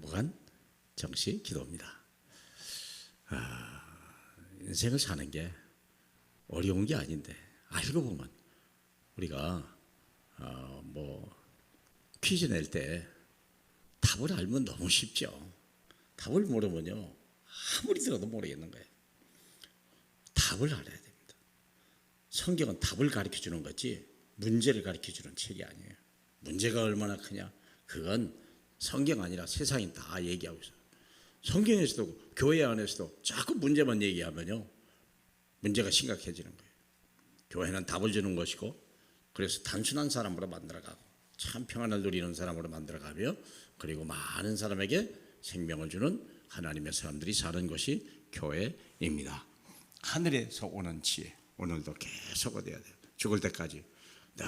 무한 정시 기도입니다. 인생을 사는 게 어려운 게 아닌데 알고 보면 우리가 퀴즈 낼 때 답을 알면 너무 쉽죠. 답을 모르면요 아무리 들어도 모르겠는 거예요. 답을 알아야 됩니다. 성경은 답을 가르쳐주는 거지 문제를 가르쳐주는 책이 아니에요. 문제가 얼마나 크냐 그건 성경 아니라 세상이 다 얘기하고 있어요. 성경에서도 교회 안에서도 자꾸 문제만 얘기하면요 문제가 심각해지는 거예요. 교회는 답을 주는 것이고 그래서 단순한 사람으로 만들어가고 참 평안을 누리는 사람으로 만들어가며 그리고 많은 사람에게 생명을 주는 하나님의 사람들이 사는 것이 교회입니다. 하늘에서 오는 지혜 오늘도 계속 얻어야 돼요. 죽을 때까지 늘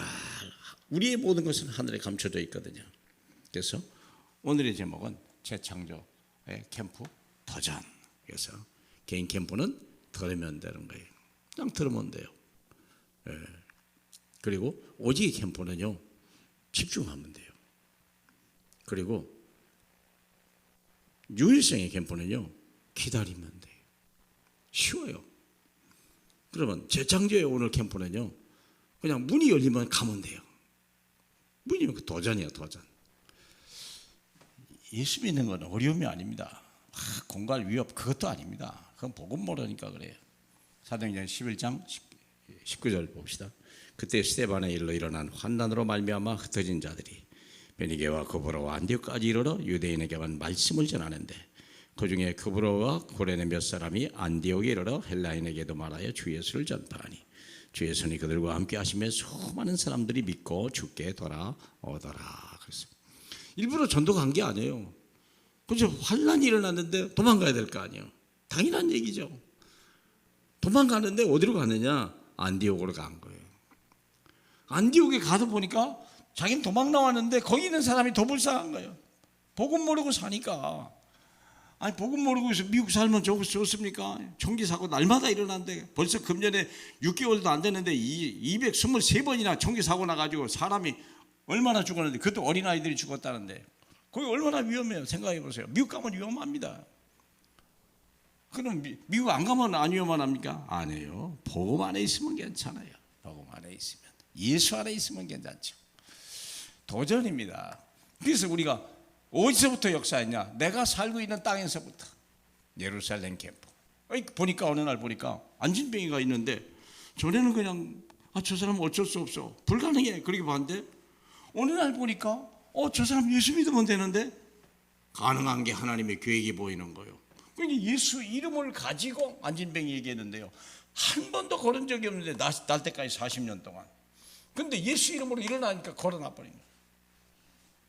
우리의 모든 것은 하늘에 감춰져 있거든요. 그래서 오늘의 제목은 재창조의 캠프 도전. 그래서 개인 캠프는 들으면 되는 거예요. 그냥 들으면 돼요. 그리고 오직 캠프는요 집중하면 돼요. 그리고 유일성의 캠프는요 기다리면 돼요. 쉬워요. 그러면 재창조의 오늘 캠프는요 그냥 문이 열리면 가면 돼요. 문이 열리면 도전이야 도전. 예수 믿는 건 어려움이 아닙니다. 공갈 위협 그것도 아닙니다. 그건 복음 모르니까 그래요. 사도행전 11장 19절 봅시다. 그때 스데반의 일로 일어난 환난으로 말미암아 흩어진 자들이 베니게와 고브로와 안디옥까지 이르러 유대인에게만 말씀을 전하는데 그중에 고브로와 고레네 몇 사람이 안디옥에 이르러 헬라인에게도 말하여 주 예수를 전파하니 주 예수님이 그들과 함께 하시며 수많은 사람들이 믿고 주께 돌아오더라. 그래서 일부러 전도 간 게 아니에요. 그죠? 환난이 일어났는데 도망가야 될 거 아니에요. 당연한 얘기죠. 도망가는데 어디로 가느냐? 안디옥으로 간 거예요. 안디옥에 가서 보니까 자기는 도망 나왔는데 거기 있는 사람이 더 불쌍한 거예요. 복음 모르고 사니까. 아니 복음 모르고 미국 살면 좋습니까? 총기 사고 날마다 일어난대. 벌써 금년에 6개월도 안 됐는데 223번이나 총기 사고 나가지고 사람이 얼마나 죽었는데 그것도 어린아이들이 죽었다는데 거기 얼마나 위험해요. 생각해 보세요. 미국 가면 위험합니다. 그럼 미국 안 가면 안 위험합니까? 아니에요. 복음 안에 있으면 괜찮아요. 복음 안에 있으면 예수 안에 있으면 괜찮죠. 도전입니다. 그래서 우리가 어디서부터 역사했냐? 내가 살고 있는 땅에서부터 예루살렘 캠프. 보니까 어느 날 보니까 안진뱅이가 있는데 전에는 그냥 저 사람은 어쩔 수 없어 불가능해 그렇게 봤는데 어느 날 보니까 저 사람 예수 믿으면 되는데 가능한 게 하나님의 계획이 보이는 거예요. 그러니까 예수 이름을 가지고 안진뱅이 얘기했는데요. 한 번도 걸은 적이 없는데 날 때까지 40년 동안. 근데 예수 이름으로 일어나니까 걸어놔 버린 거예요.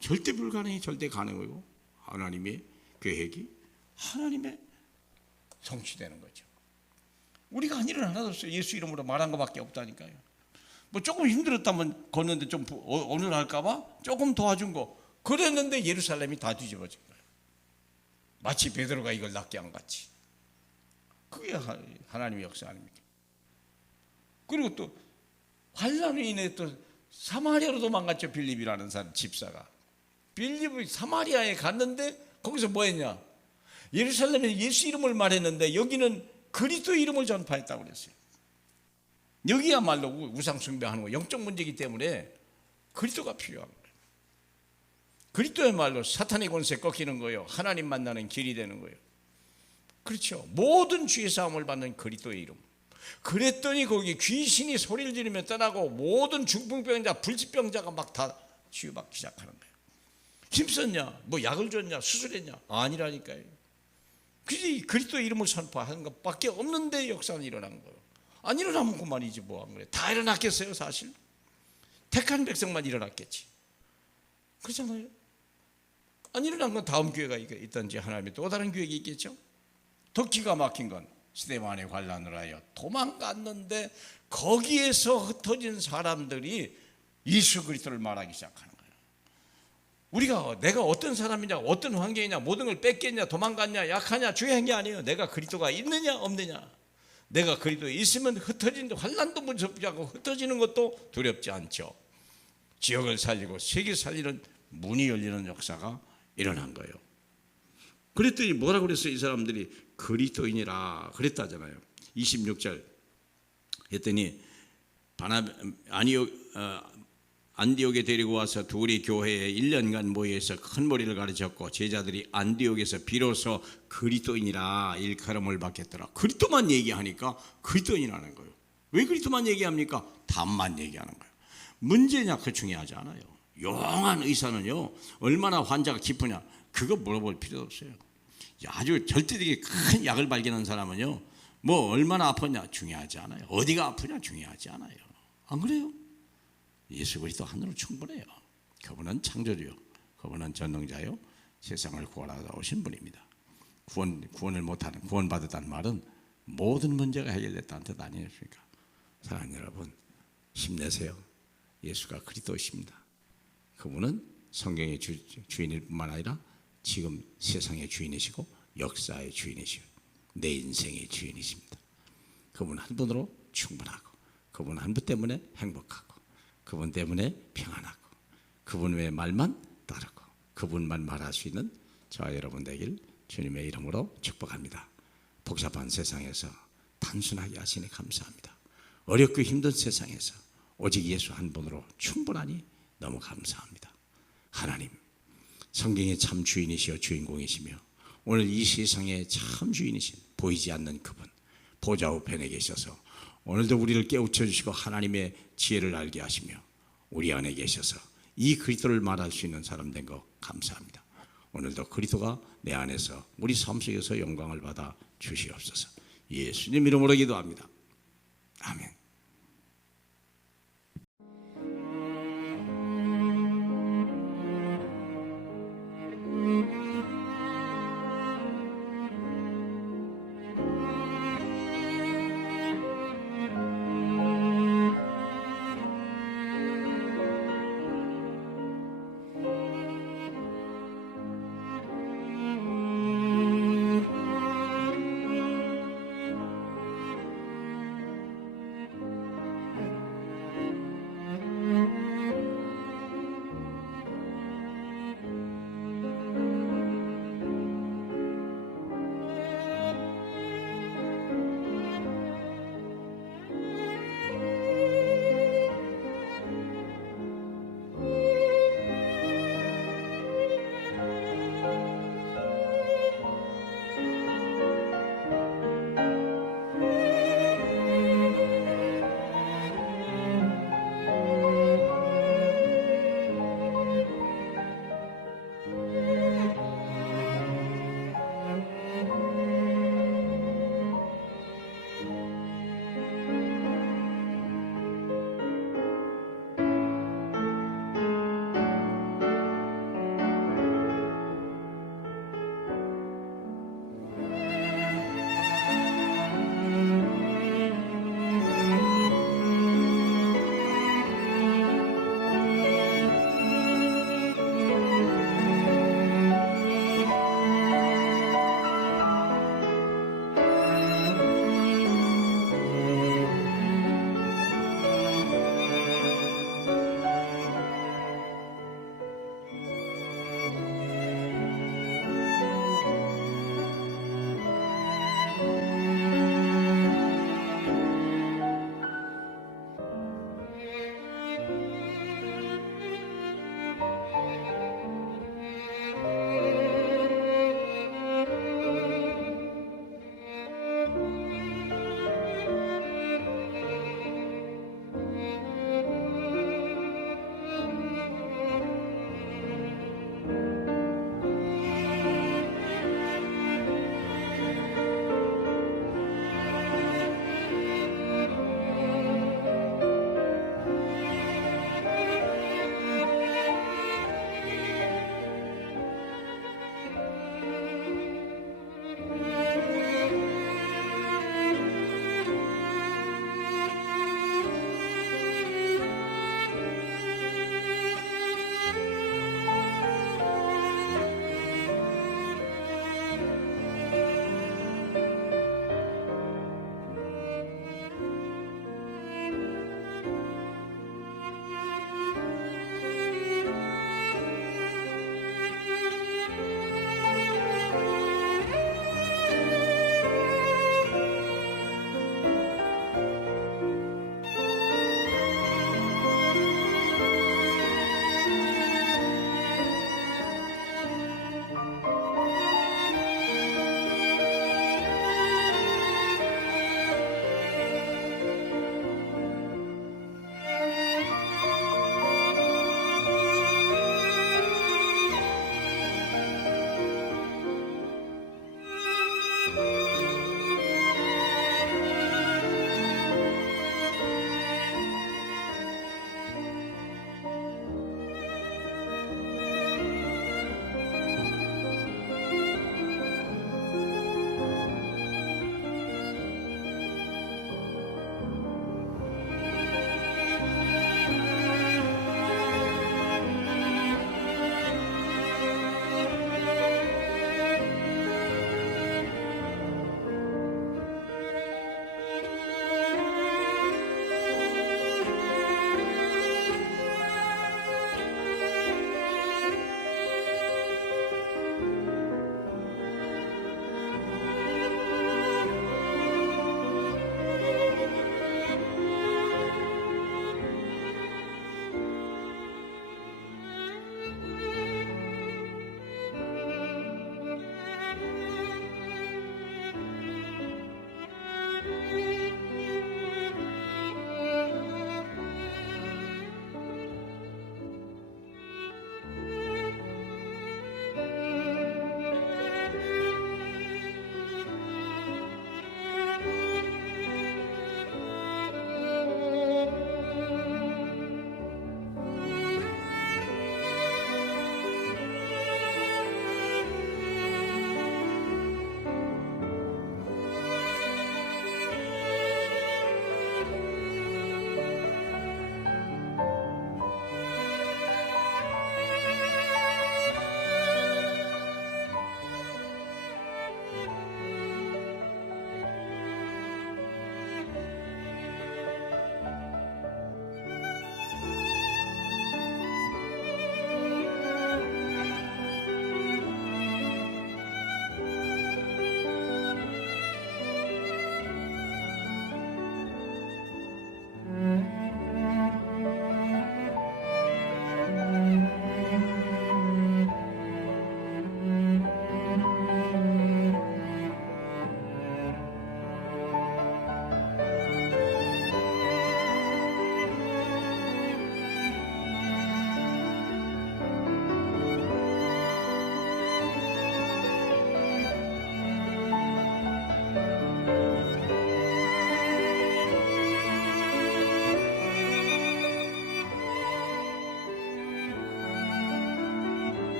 절대 불가능이 절대 가능하고 하나님의 계획이 하나님의 성취되는 거죠. 우리가 한 일은 하나도 없어요. 예수 이름으로 말한 것밖에 없다니까요. 뭐 조금 힘들었다면 걷는데 좀 어눌할까 봐 조금 도와준 거 그랬는데 예루살렘이 다 뒤집어진 거예요. 마치 베드로가 이걸 낫게 한 같이. 그게 하나님의 역사 아닙니까? 그리고 또 환난으로 인해 또 사마리아로 도망갔죠. 빌립이라는 사람 집사가. 빌립이 사마리아에 갔는데 거기서 뭐 했냐? 예루살렘에 예수 이름을 말했는데 여기는 그리스도 이름을 전파했다고 그랬어요. 여기야말로 우상 숭배하는 거 영적 문제이기 때문에 그리스도가 필요한 거예요. 그리스도야말로 사탄의 권세 꺾이는 거예요. 하나님 만나는 길이 되는 거예요. 그렇죠. 모든 죄 사함을 받는 그리스도의 이름. 그랬더니 거기 귀신이 소리를 지르며 떠나고 모든 중풍병자 불치병자가 막 다 치유받기 시작하는 거예요. 힘썼냐? 뭐 약을 줬냐? 수술했냐? 아니라니까요. 그래서 그리스도 이름을 선포하는 것밖에 없는데 역사는 일어난 거예요. 안 일어나면 그만이지 뭐 한 거예요. 다 일어났겠어요 사실? 택한 백성만 일어났겠지. 그렇잖아요. 안 일어난 건 다음 기회가 있든지 하나님의 또 다른 계획이 있겠죠. 더 기가 막힌 건 스데반의 환난을 하여 도망갔는데 거기에서 흩어진 사람들이 예수 그리스도를 말하기 시작하는 거예요. 우리가 내가 어떤 사람이냐 어떤 환경이냐 모든 걸 뺏겠냐 도망갔냐 약하냐 중요한 게 아니에요. 내가 그리스도가 있느냐 없느냐. 내가 그리스도에 있으면 흩어진 환난도 무섭지 않고 흩어지는 것도 두렵지 않죠. 지역을 살리고 세계 살리는 문이 열리는 역사가 일어난 거예요. 그랬더니 뭐라고 그랬어요? 이 사람들이 그리스도인이라 그랬다잖아요. 26절 했더니 안디옥에 데리고 와서 둘이 교회에 1년간 모여서 큰 머리를 가르쳤고 제자들이 안디옥에서 비로소 그리스도인이라 일컬음을 받겠더라. 그리스도만 얘기하니까 그리스도인이라는 거예요. 왜 그리스도만 얘기합니까? 답만 얘기하는 거예요. 문제냐 그 중요하지 않아요. 용한 의사는요 얼마나 환자가 기쁘냐 그거 물어볼 필요도 없어요. 아주 절대적인 큰 약을 발견한 사람은요 뭐 얼마나 아팠냐 중요하지 않아요. 어디가 아프냐 중요하지 않아요. 안 그래요? 예수 그리스도 하나로 충분해요. 그분은 창조주요, 그분은 전능자요, 세상을 구원하러 오신 분입니다. 구원을 못하는, 구원받았다는 말은 모든 문제가 해결됐다는 뜻 아니겠습니까? 사랑하는 여러분, 힘내세요. 예수가 그리스도이십니다. 그분은 성경의 주인일 뿐만 아니라 지금 세상의 주인이시고 역사의 주인이시고 내 인생의 주인이십니다. 그분 한 분으로 충분하고 그분 한 분 때문에 행복하고 그분 때문에 평안하고 그분의 말만 따르고 그분만 말할 수 있는 저와 여러분 되길 주님의 이름으로 축복합니다. 복잡한 세상에서 단순하게 하시니 감사합니다. 어렵고 힘든 세상에서 오직 예수 한 분으로 충분하니 너무 감사합니다. 하나님, 성경의 참 주인이시여 주인공이시며 오늘 이 세상의 참 주인이신 보이지 않는 그분 보좌 우편에 계셔서 오늘도 우리를 깨우쳐 주시고 하나님의 지혜를 알게 하시며 우리 안에 계셔서 이 그리스도를 말할 수 있는 사람 된 거 감사합니다. 오늘도 그리스도가 내 안에서 우리 삶 속에서 영광을 받아 주시옵소서. 예수님 이름으로 기도합니다. 아멘.